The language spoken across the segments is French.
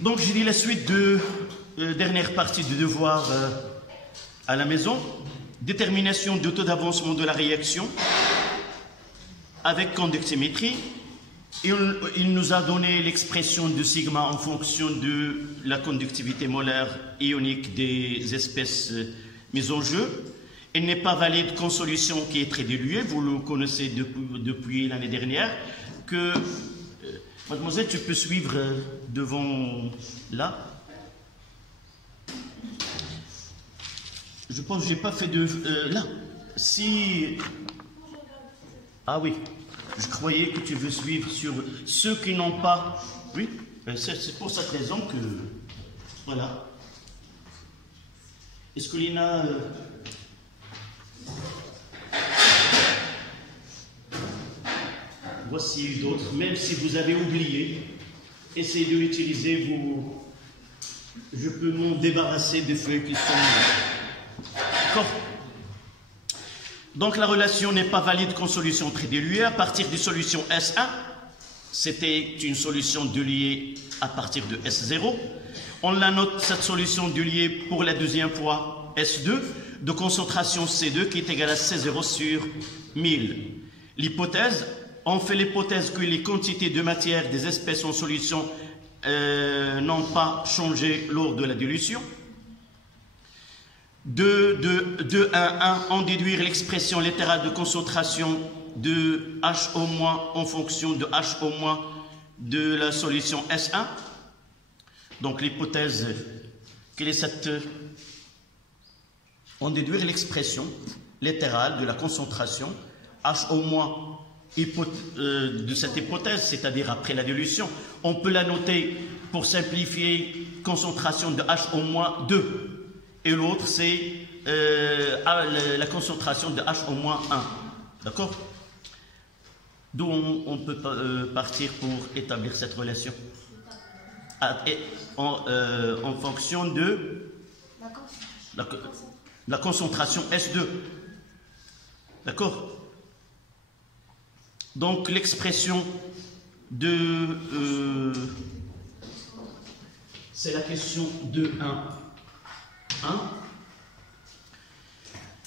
Donc, je lis la suite de dernière partie du devoir à la maison. Détermination du taux d'avancement de la réaction avec conductimétrie. Il nous a donné l'expression de sigma en fonction de la conductivité molaire ionique des espèces mises en jeu. Elle n'est pas valide qu'en solution qui est très diluée. Vous le connaissez depuis l'année dernière. Mademoiselle, tu peux suivre devant là. Je pense que je n'ai pas fait de... là. Si... Ah oui. Je croyais que tu veux suivre sur ceux qui n'ont pas... Oui, c'est pour cette raison que... Voilà. Est-ce que Lina... Voici d'autres, même si vous avez oublié, essayez de l'utiliser, je peux m'en débarrasser des feuilles qui sont... D'accord. Donc la relation n'est pas valide qu'en solution très diluée. À partir de solution S1, c'était une solution diluée à partir de S0. On la note, cette solution diluée, pour la deuxième fois S2, de concentration C2 qui est égale à C0 sur 1000. L'hypothèse, on fait l'hypothèse que les quantités de matière des espèces en solution n'ont pas changé lors de la dilution. 2, 1, on déduire l'expression littérale de concentration de HO- en fonction de HO- de la solution S1. Donc l'hypothèse, quelle est cette... On déduire l'expression littérale de la concentration HO- de cette hypothèse, c'est-à-dire après la dilution. On peut la noter pour simplifier concentration de HO- 2. Et l'autre, c'est la concentration de HO- 1. D'accord? D'où on peut partir pour établir cette relation en fonction de la concentration S2. D'accord? Donc l'expression de... c'est la question de 1.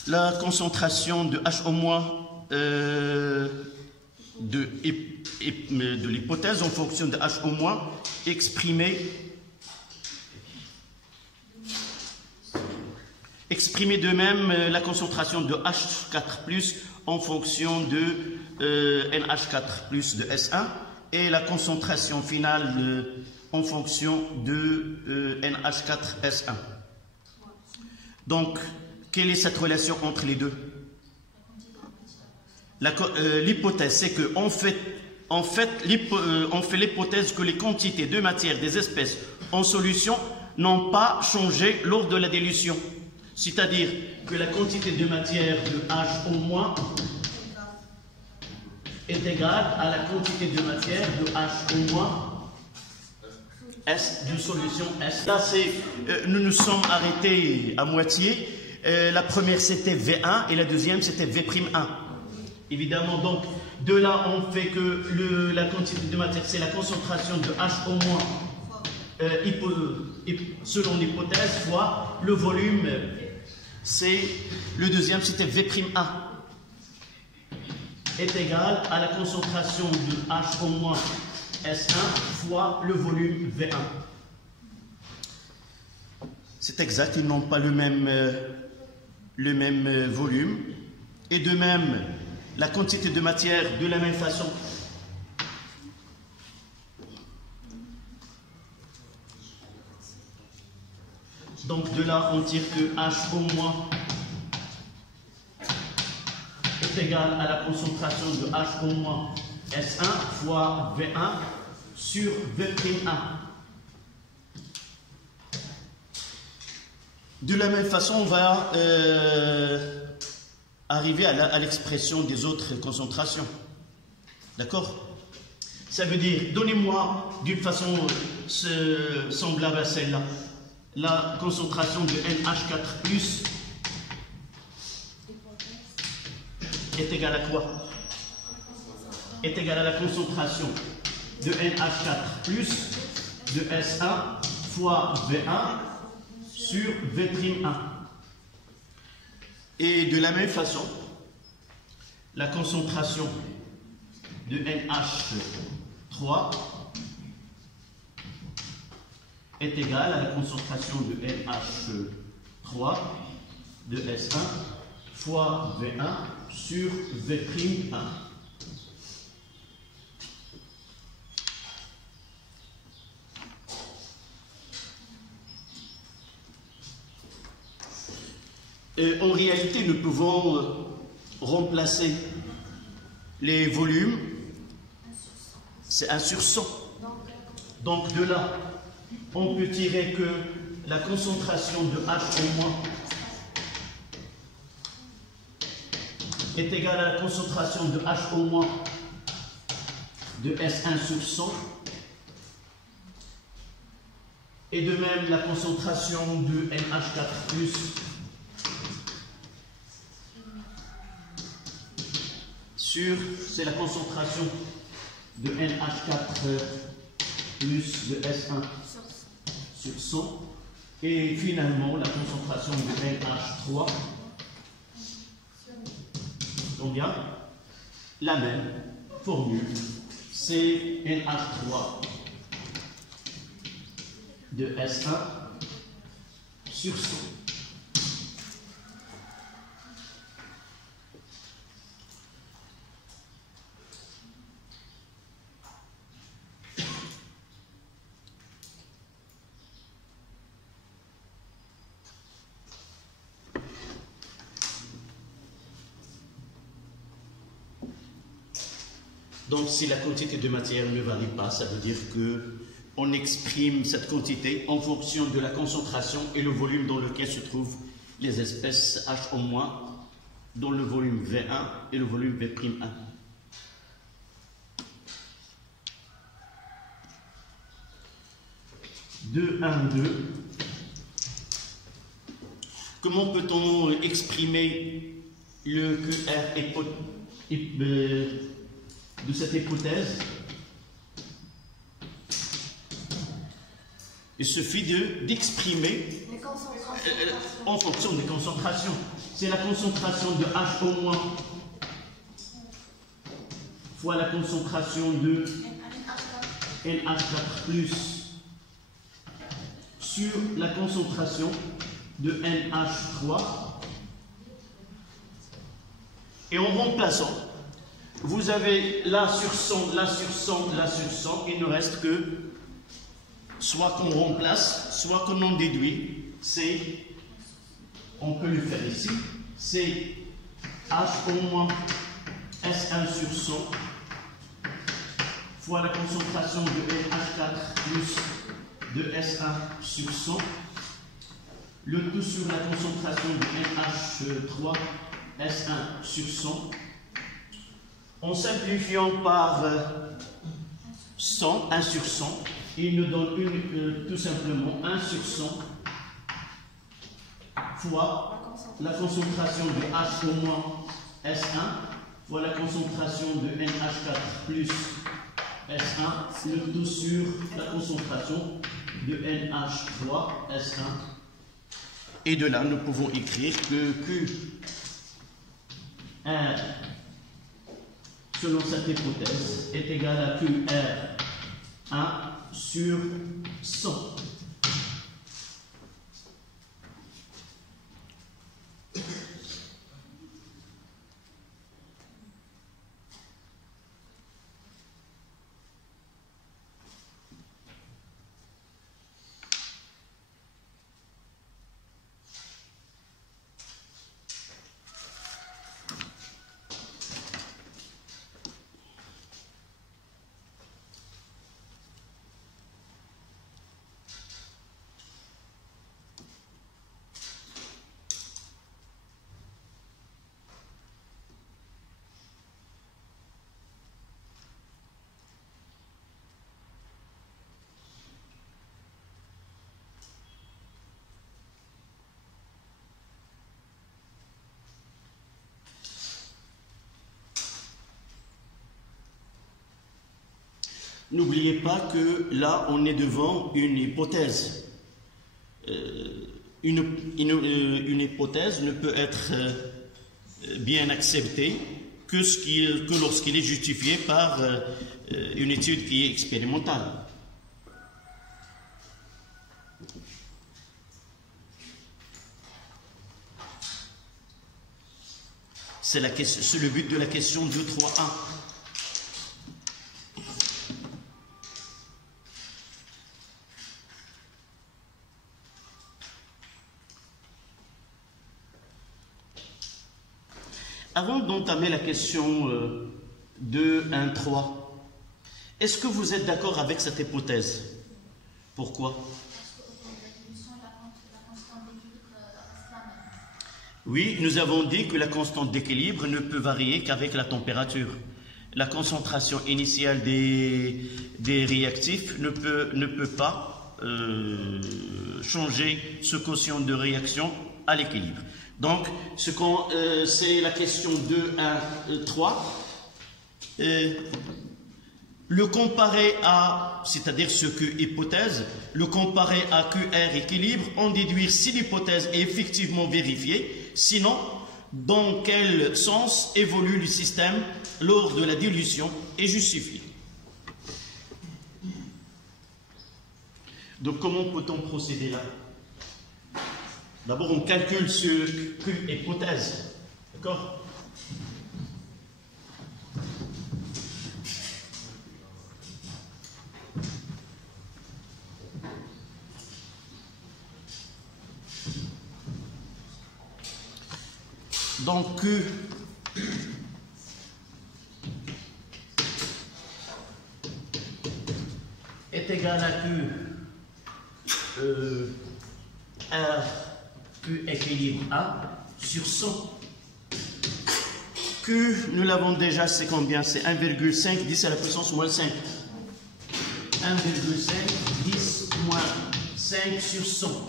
La concentration de HO- de l'hypothèse en fonction de HO- exprimée de même la concentration de H4+ en fonction de NH4+ de S1 et la concentration finale en fonction de NH4S1. Donc, quelle est cette relation entre les deux? L'hypothèse, c'est qu'on fait l'hypothèse que les quantités de matière des espèces en solution n'ont pas changé lors de la dilution. C'est-à-dire que la quantité de matière de HO- est égale à la quantité de matière de HO- S d'une solution S. Là, nous nous sommes arrêtés à moitié. La première, c'était V1 et la deuxième, c'était V'1. Évidemment, donc, de là, on fait que la quantité de matière, c'est la concentration de HO- selon l'hypothèse, fois le volume, c'est le deuxième, c'était V'1, est égal à la concentration de HO- S1 fois le volume V1. C'est exact, ils n'ont pas le même volume. Et de même, la quantité de matière de la même façon. Donc de là, on tire que HO- est égal à la concentration de HO- S1 fois V1 sur V'1. De la même façon, on va arriver à l'expression des autres concentrations. D'accord? Ça veut dire, donnez-moi d'une façon semblable à celle-là, la concentration de NH4+ est égale à quoi? Est égale à la concentration de NH4+ de S1 fois V1 sur V'1. Et de la même façon, la concentration de NH3 est égale à la concentration de NH3 de S1 fois V1 sur V'1. En réalité, nous pouvons remplacer les volumes, c'est 1 sur 100. Donc de là, on peut tirer que la concentration de H au moins est égale à la concentration de H au moins de S1 sur 100. Et de même, la concentration de NH4+, c'est la concentration de NH4 plus de S1 sur 100. Et finalement, la concentration de NH3, combien? La même formule, c'est NH3 de S1 sur 100. Donc, si la quantité de matière ne varie pas, ça veut dire qu'on exprime cette quantité en fonction de la concentration et le volume dans lequel se trouvent les espèces H au moins, dans le volume V1 et le volume V'1. Comment peut-on exprimer le QR de cette hypothèse? Il suffit d'exprimer en fonction des concentrations. C'est la concentration de H au moins fois la concentration de NH4+ sur la concentration de NH3. Et en remplaçant, vous avez là sur 100, là sur 100, là sur 100, il ne reste que soit qu'on remplace, soit qu'on en déduit. C'est, on peut le faire ici, c'est H au moins S1 sur 100 fois la concentration de NH4 plus de S1 sur 100, le tout sur la concentration de NH3 S1 sur 100. En simplifiant par 100, 1 sur 100, il nous donne tout simplement 1 sur 100 fois la concentration de H au moins S1 fois la concentration de NH4 plus S1, le tout sur la concentration de NH3 S1. Et de là, nous pouvons écrire que QR, selon cette hypothèse, est égal à QR1 sur 100. N'oubliez pas que là, on est devant une hypothèse. Une hypothèse ne peut être bien acceptée que lorsqu'il est justifié par une étude qui est expérimentale. C'est le but de la question 2.3.1. Avant d'entamer la question 2.1.3, est-ce que vous êtes d'accord avec cette hypothèse? Pourquoi? Oui, nous avons dit que la constante d'équilibre ne peut varier qu'avec la température. La concentration initiale des réactifs ne peut pas changer ce quotient de réaction à l'équilibre. Donc, c'est la question 2.1.3. Le comparer à, c'est-à-dire ce que hypothèse, le comparer à QR équilibre, en déduire si l'hypothèse est effectivement vérifiée, sinon, dans quel sens évolue le système lors de la dilution et justifié. Donc, comment peut-on procéder là? D'abord, on calcule ce Q hypothèse. D'accord? Donc, Q est égal à Q R Q équilibre A sur 100. Q, nous l'avons déjà, c'est combien? C'est 1,5 10 à la puissance moins 5. 1,5 10 moins 5 sur 100.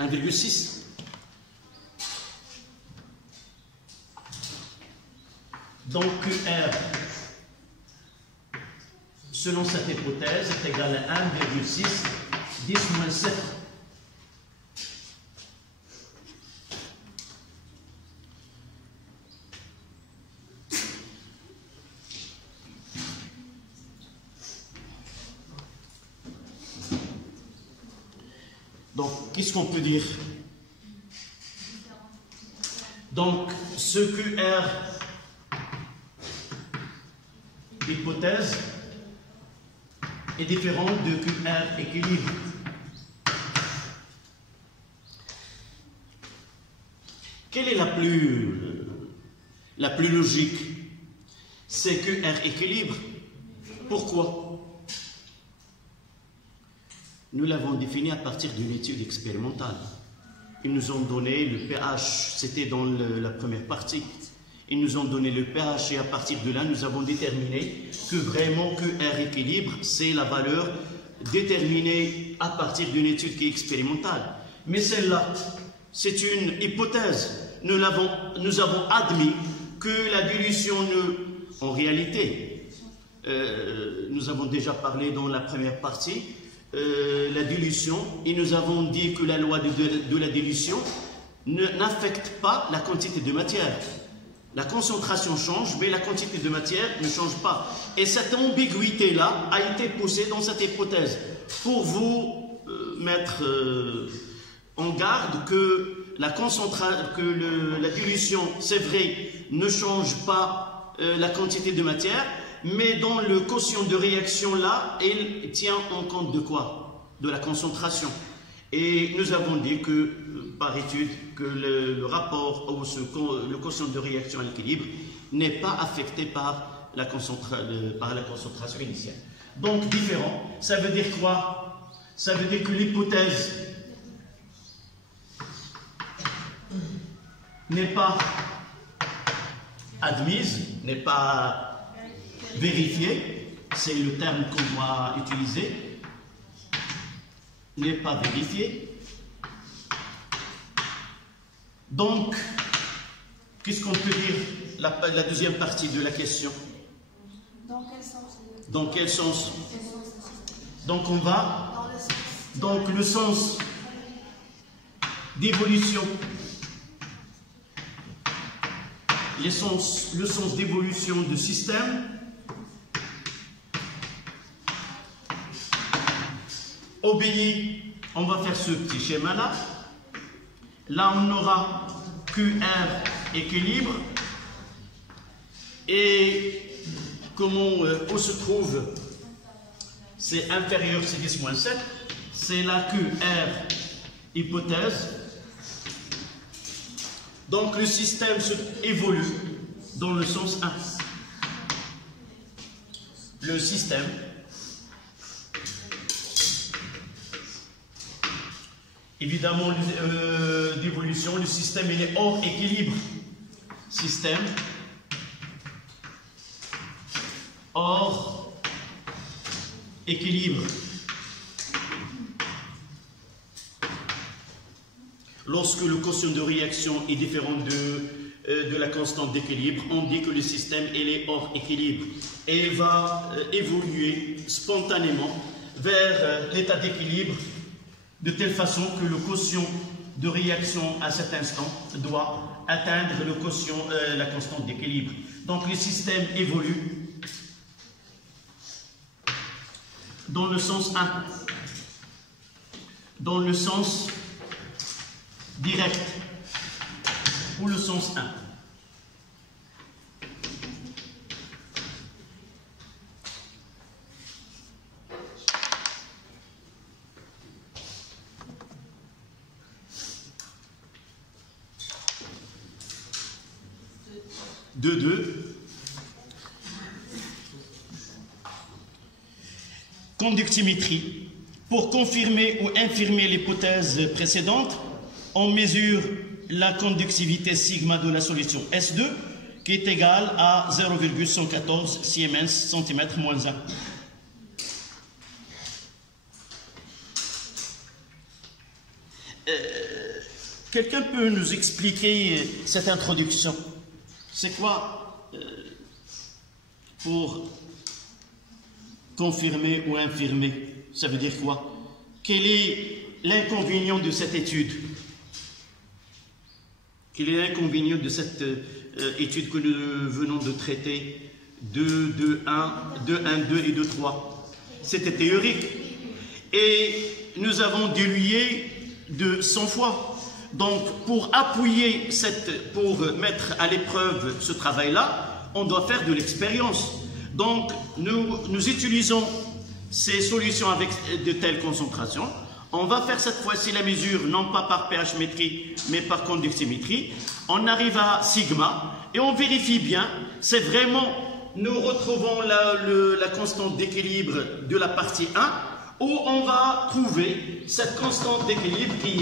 1,6. Donc QR, selon cette hypothèse, est égal à 1,6 10 moins 7. Donc, qu'est-ce qu'on peut dire? Donc, ce QR hypothèse est différent de QR équilibre. Quelle est la plus logique? C'est QR équilibre. Pourquoi? Nous l'avons défini à partir d'une étude expérimentale. Ils nous ont donné le pH, c'était dans la première partie. Ils nous ont donné le pH et à partir de là, nous avons déterminé que vraiment QR équilibre, c'est la valeur déterminée à partir d'une étude qui est expérimentale. Mais celle-là, c'est une hypothèse. Nous avons admis que la dilution en réalité, nous avons déjà parlé dans la première partie, la dilution, et nous avons dit que la loi de la dilution n'affecte pas la quantité de matière. La concentration change, mais la quantité de matière ne change pas. Et cette ambiguïté-là a été poussée dans cette hypothèse pour vous mettre en garde que la dilution, c'est vrai, ne change pas la quantité de matière, mais dans le quotient de réaction là, elle tient en compte de quoi? De la concentration. Et nous avons dit que, par étude, que le rapport, le quotient de réaction à l'équilibre n'est pas affecté par la concentration initiale. Donc, différent, ça veut dire quoi? Ça veut dire que l'hypothèse n'est pas admise, n'est pas vérifiée, c'est le terme qu'on doit utiliser, n'est pas vérifié. Donc, qu'est-ce qu'on peut dire la deuxième partie de la question? Dans quel sens? Dans quel sens? Donc on va donc le sens d'évolution. Le sens d'évolution du système obéit, on va faire ce petit schéma là. Là on aura QR équilibre et comment où se trouve, c'est inférieur, c'est 10-7, c'est la QR hypothèse. Donc le système évolue dans le sens 1. Le système évidemment d'évolution, le système il est hors équilibre. Système hors équilibre. Lorsque le quotient de réaction est différent de la constante d'équilibre, on dit que le système il est hors équilibre et il va évoluer spontanément vers l'état d'équilibre de telle façon que le quotient de réaction à cet instant doit atteindre le quotient, la constante d'équilibre. Donc le système évolue dans le sens 1, dans le sens direct ou le sens 1. Conductimétrie. Pour confirmer ou infirmer l'hypothèse précédente, on mesure la conductivité sigma de la solution S2 qui est égale à 0,114 Siemens cm-1. Quelqu'un peut nous expliquer cette introduction? C'est quoi pour confirmer ou infirmer? Ça veut dire quoi? Quel est l'inconvénient de cette étude? Quel est l'inconvénient de cette étude que nous venons de traiter? 2, 2, 1, 2, 1, 2 et 2, 3. C'était théorique. Et nous avons dilué de 100 fois. Donc, pour appuyer pour mettre à l'épreuve ce travail-là, on doit faire de l'expérience. Donc, nous utilisons ces solutions avec de telles concentrations. On va faire cette fois-ci la mesure, non pas par pH-métrie, mais par conductimétrie. On arrive à sigma et on vérifie bien, c'est vraiment, nous retrouvons la constante d'équilibre de la partie 1, où on va trouver cette constante d'équilibre qui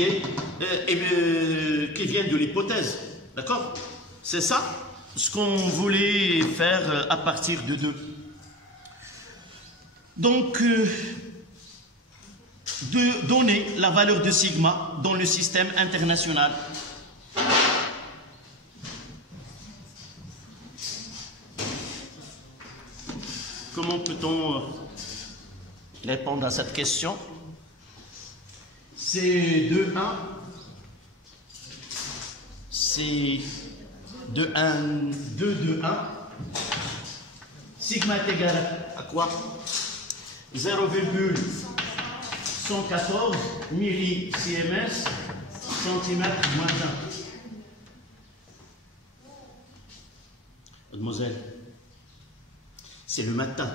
vient de l'hypothèse. D'accord? C'est ça ce qu'on voulait faire à partir de 2. Donc, de donner la valeur de sigma dans le système international. Comment peut-on répondre à cette question? C'est 2, 1. C'est 2, 1, 2, 2, 1. Sigma est égal à quoi? 0,114 milli-Siemens cm-1. Mademoiselle, c'est le matin.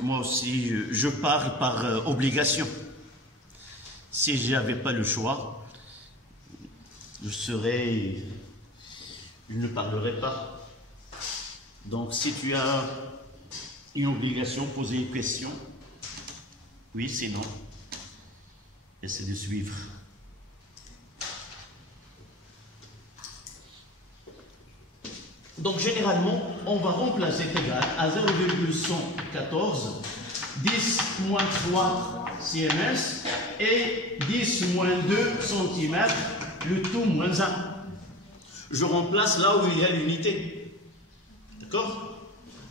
Moi aussi, je pars par obligation. Si je n'avais pas le choix, je ne parlerais pas. Donc, si tu as une obligation, poser une question, oui, c'est non. Essaie de suivre. Donc, généralement, on va remplacer égal à 0,114, 10 moins 3 Siemens et 10 moins 2 cm, le tout moins 1. Je remplace là où il y a l'unité. D'accord?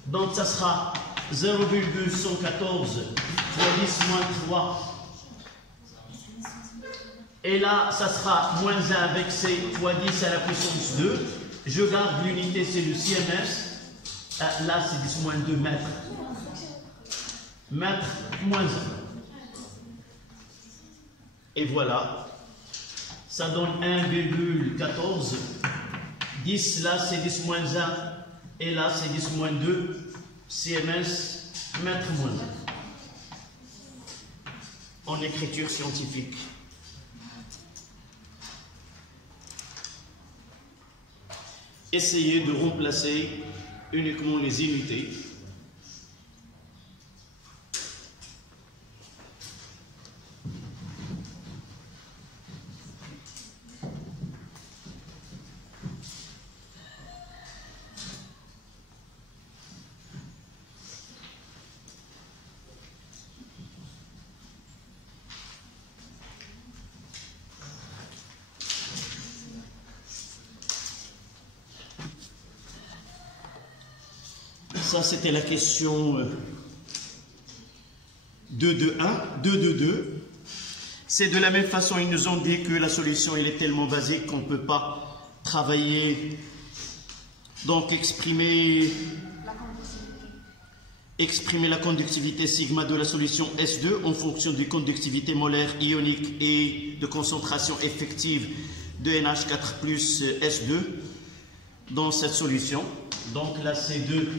Donc ça sera 0,114 fois 10 moins 3. Et là, ça sera moins 1 avec C fois 10 à la puissance 2. Je garde l'unité, c'est le CMS. Là, c'est 10 moins 2 mètres. Mètre moins 1. Et voilà. Ça donne 1,14. 10, là, c'est 10 moins 1. Et là, c'est 10 moins 2. CMS, mètre moins 1. En écriture scientifique. Essayez de remplacer uniquement les unités. Ça, c'était la question 2.2.1, 2.2.2. C'est de la même façon, ils nous ont dit que la solution elle est tellement basique qu'on ne peut pas travailler, donc exprimer la conductivité sigma de la solution S2 en fonction de conductivité molaire ionique et de concentration effective de NH4 plus S2 dans cette solution. Donc là, c'est 2.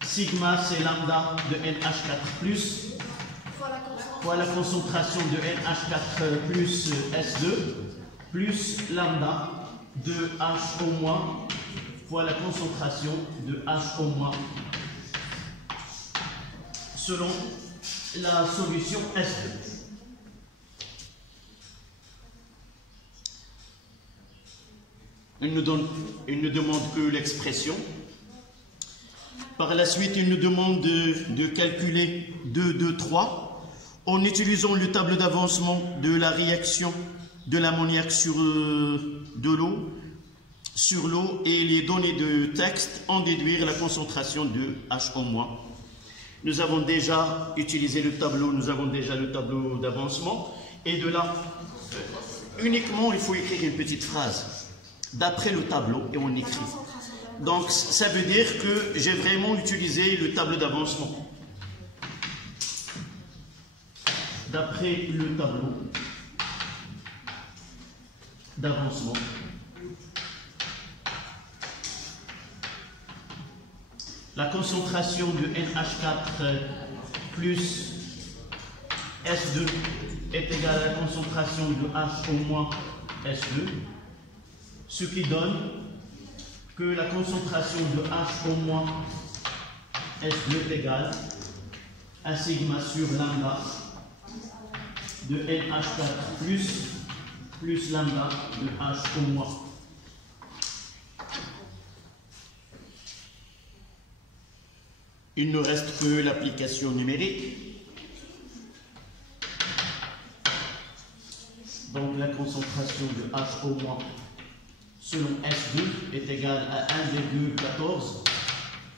Sigma, c'est lambda de NH4 plus fois la concentration de NH4 plus S2 plus lambda de H au moins fois la concentration de H au moins selon la solution S2. Il ne demande que l'expression. Par la suite, il nous demande de calculer 2.2.3 en utilisant le tableau d'avancement de la réaction de l'ammoniac sur l'eau et les données de texte en déduire la concentration de H-. Nous avons déjà utilisé le tableau, nous avons déjà le tableau d'avancement et de là, uniquement il faut écrire une petite phrase d'après le tableau et on écrit. Donc ça veut dire que j'ai vraiment utilisé le tableau d'avancement. D'après le tableau d'avancement. La concentration de NH4 plus S2 est égale à la concentration de H au moins S2. Ce qui donne que la concentration de H au moins S2 est égale à sigma sur lambda de NH4 plus lambda de H au moins. Il ne reste que l'application numérique. Donc la concentration de H au moins selon S2 est égale à 1,14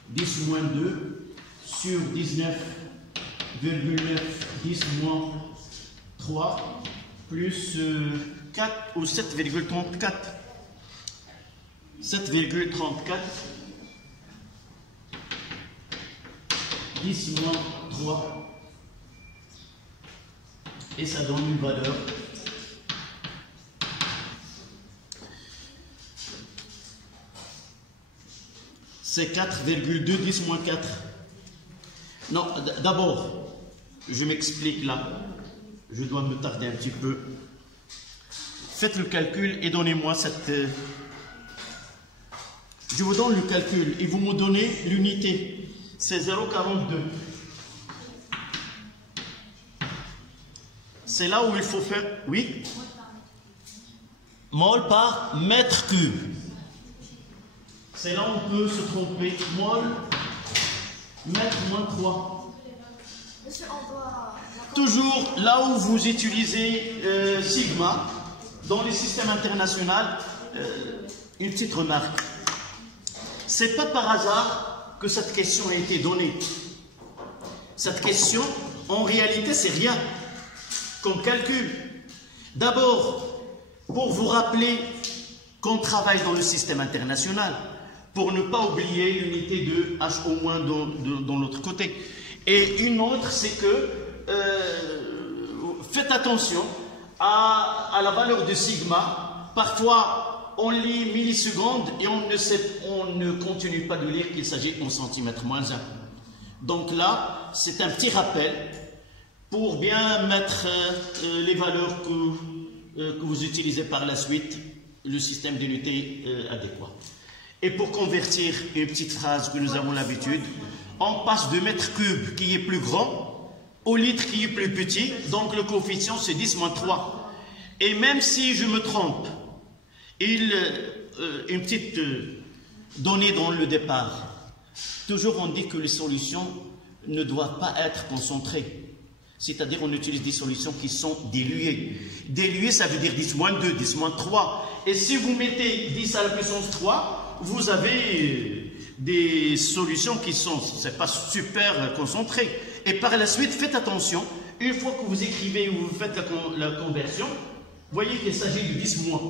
10 moins 2 sur 19,9 10 moins 3 plus 4 ou 7,34 10 moins 3 et ça donne une valeur c'est 4,2 10 moins 4. Non, d'abord, je m'explique là. Je dois me tarder un petit peu. Faites le calcul et donnez-moi cette... Je vous donne le calcul et vous me donnez l'unité. C'est 0,42. C'est là où il faut faire... Oui. Mol par mètre cube. C'est là où on peut se tromper. Mol, mètre moins 3. Monsieur, on doit... Toujours là où vous utilisez sigma, dans les systèmes internationaux, une petite remarque. c'est pas par hasard que cette question a été donnée. Cette question, en réalité, c'est rien comme calcul. D'abord, pour vous rappeler qu'on travaille dans le système international, pour ne pas oublier l'unité de H au moins dans l'autre côté. Et une autre, c'est que faites attention à la valeur de sigma. Parfois, on lit millisecondes et on ne continue pas de lire qu'il s'agit en centimètres moins 1. Donc là, c'est un petit rappel pour bien mettre les valeurs que vous utilisez par la suite, le système d'unité adéquat. Et pour convertir une petite phrase que nous avons l'habitude, on passe de mètre cube qui est plus grand au litre qui est plus petit, donc le coefficient c'est 10 moins 3. Et même si je me trompe, une petite donnée dans le départ, toujours on dit que les solutions ne doivent pas être concentrées. C'est-à-dire on utilise des solutions qui sont diluées. Diluées, ça veut dire 10 moins 2, 10 moins 3. Et si vous mettez 10 à la puissance 3, vous avez des solutions qui sont, c'est pas super concentrées. Et par la suite, faites attention, une fois que vous écrivez ou vous faites la conversion, voyez qu'il s'agit de 10 moins.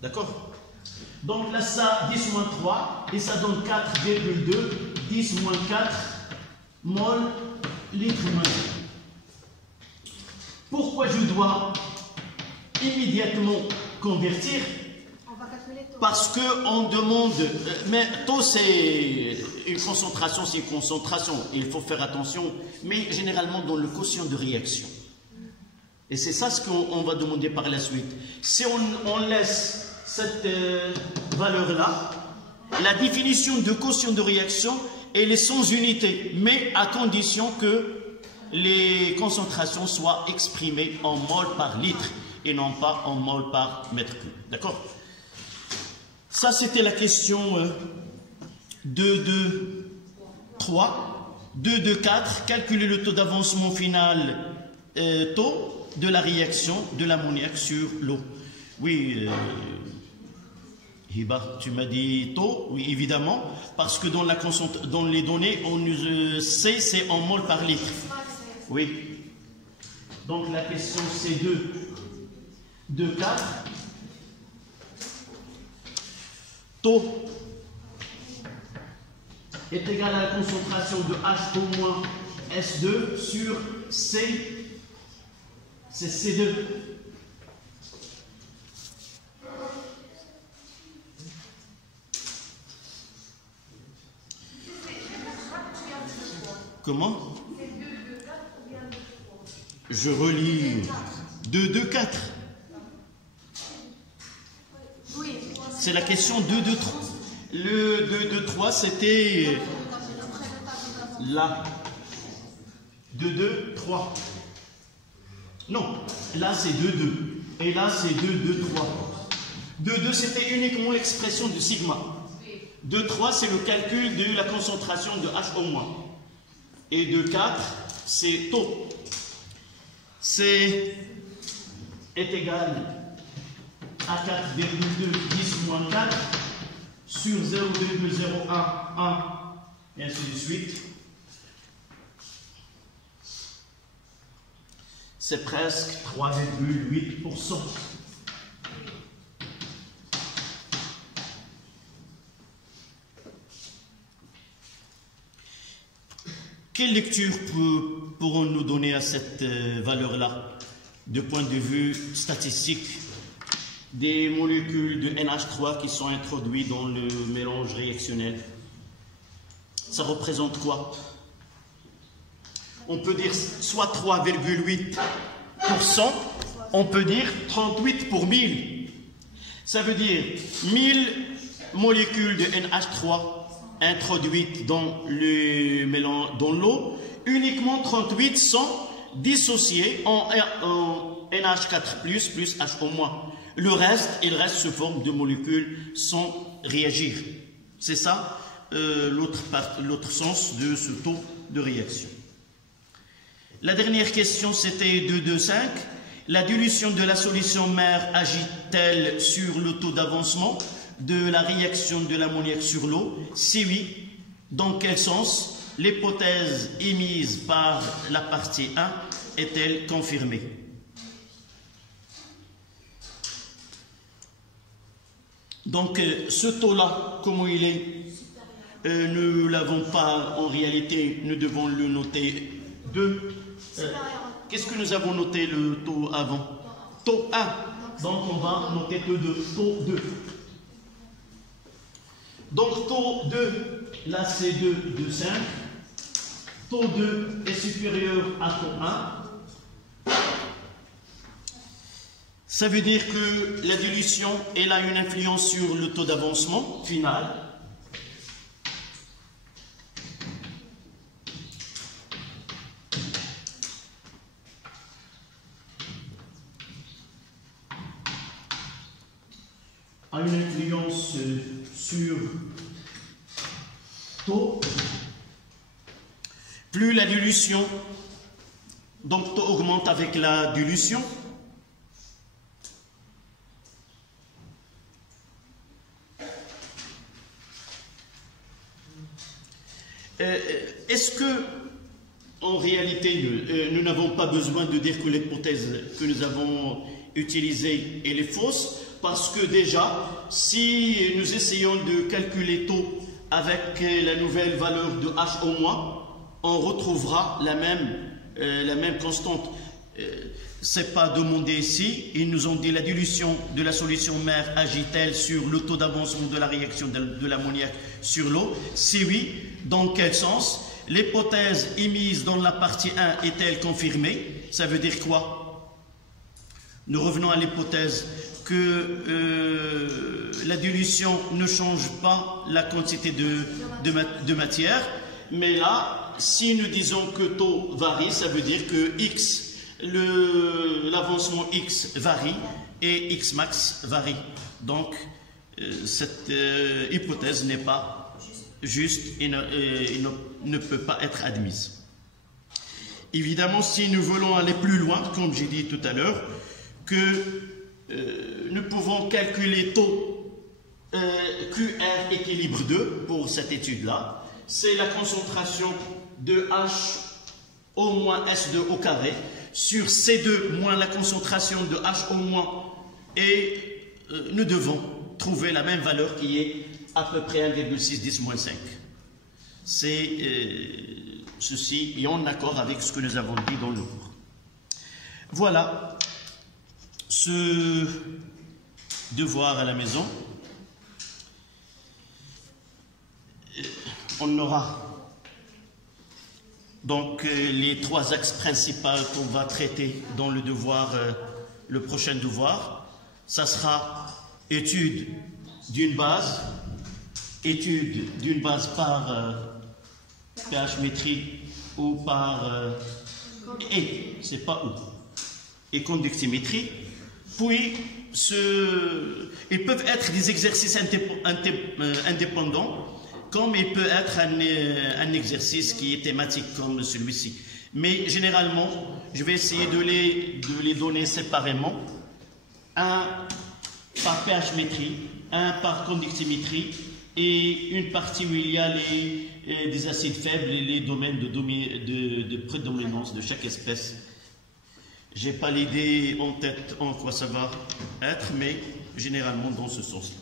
D'accord? Donc là, ça, 10 moins 3, et ça donne 4,2, 10 moins 4, mol, litre moins 2. Pourquoi je dois immédiatement convertir? Parce qu'on demande, mais taux c'est une concentration, c'est une concentration, il faut faire attention, mais généralement dans le quotient de réaction. Et c'est ça ce qu'on va demander par la suite. Si on laisse cette valeur-là, la définition de quotient de réaction, elle est sans unité, mais à condition que les concentrations soient exprimées en mol par litre et non pas en mol par mètre cube. D'accord? Ça, c'était la question 2.2.3. 2.2.4, calculer le taux d'avancement final, taux de la réaction de l'ammoniac sur l'eau. Oui, Hiba, tu m'as dit taux, oui, évidemment, parce que dans les données, on nous sait c'est en mol par litre. Oui. Donc la question c'est 2.4. Taux est égal à la concentration de H au moins S2 sur C, c'est C2. Comment? Je relis 2.2.4. C'est la question 2.2.3. Le 2.2.3, c'était là. 2.2.3. Non, là c'est 2.2. Et là c'est 2.2.3. 2.2, c'était uniquement l'expression de sigma. 2.3, c'est le calcul de la concentration de H au moins. Et 2.4, c'est taux. C est égal à 4,2 10 moins 4 sur 0,01 1 et ainsi de suite. C'est presque 3,8%. Quelle lecture pourrons-nous donner à cette valeur-là, de point de vue statistique, des molécules de NH3 qui sont introduites dans le mélange réactionnel? Ça représente quoi? On peut dire soit 3,8%, on peut dire 38 pour 1000. Ça veut dire 1000 molécules de NH3 introduites dans l'eau, uniquement 38 sont dissociées en NH4+, plus H-. Le reste, il reste sous forme de molécules sans réagir. C'est ça l'autre sens de ce taux de réaction. La dernière question, c'était 2.2.5. La dilution de la solution mère agit-elle sur le taux d'avancement? de la réaction de l'ammoniac sur l'eau? Si oui, dans quel sens l'hypothèse émise par la partie 1 est-elle confirmée? Donc ce taux-là, comment il est? Nous ne l'avons pas en réalité, nous devons le noter 2. Qu'est-ce que nous avons noté le taux avant? Taux 1. Donc on va noter taux 2. Donc taux 2, là c'est 2 de 5. Taux 2 est supérieur à taux 1. Ça veut dire que la dilution, elle a une influence sur le taux d'avancement final. A une influence sur taux. Plus la dilution, donc taux augmente avec la dilution. Est-ce que, en réalité, nous n'avons pas besoin de dire que l'hypothèse que nous avons utilisée elle est fausse? Parce que déjà, si nous essayons de calculer taux avec la nouvelle valeur de H au moins, on retrouvera la même constante. C'est pas demandé ici. Ils nous ont dit la dilution de la solution mère agit-elle sur le taux d'avancement de la réaction de l'ammoniac sur l'eau? Si oui, dans quel sens? L'hypothèse émise dans la partie 1 est-elle confirmée? Ça veut dire quoi? Nous revenons à l'hypothèse que la dilution ne change pas la quantité de matière, mais là, si nous disons que taux varie, ça veut dire que X, l'avancement X varie et X max varie. Donc, cette hypothèse n'est pas juste et ne peut pas être admise. Évidemment, si nous voulons aller plus loin, comme j'ai dit tout à l'heure, que nous pouvons calculer taux QR équilibre 2 pour cette étude-là. C'est la concentration de H au moins S2 au carré sur C2 moins la concentration de H au moins, et nous devons trouver la même valeur qui est à peu près 1,610 moins 5. C'est ceci est en accord avec ce que nous avons dit dans le cours. Voilà ce devoir à la maison. On aura donc les 3 axes principaux qu'on va traiter dans le devoir, le prochain devoir. Ça sera étude d'une base par pH métrie ou par c'est pas où, et conductimétrie. Puis ils peuvent être des exercices indépendants, comme il peut être un exercice qui est thématique comme celui-ci. Mais généralement, je vais essayer de les donner séparément. Un par pH métrie, un par conductimétrie, et une partie où il y a des acides faibles et les domaines de prédominance de chaque espèce. Je n'ai pas l'idée en tête en quoi ça va être, mais généralement dans ce sens-là.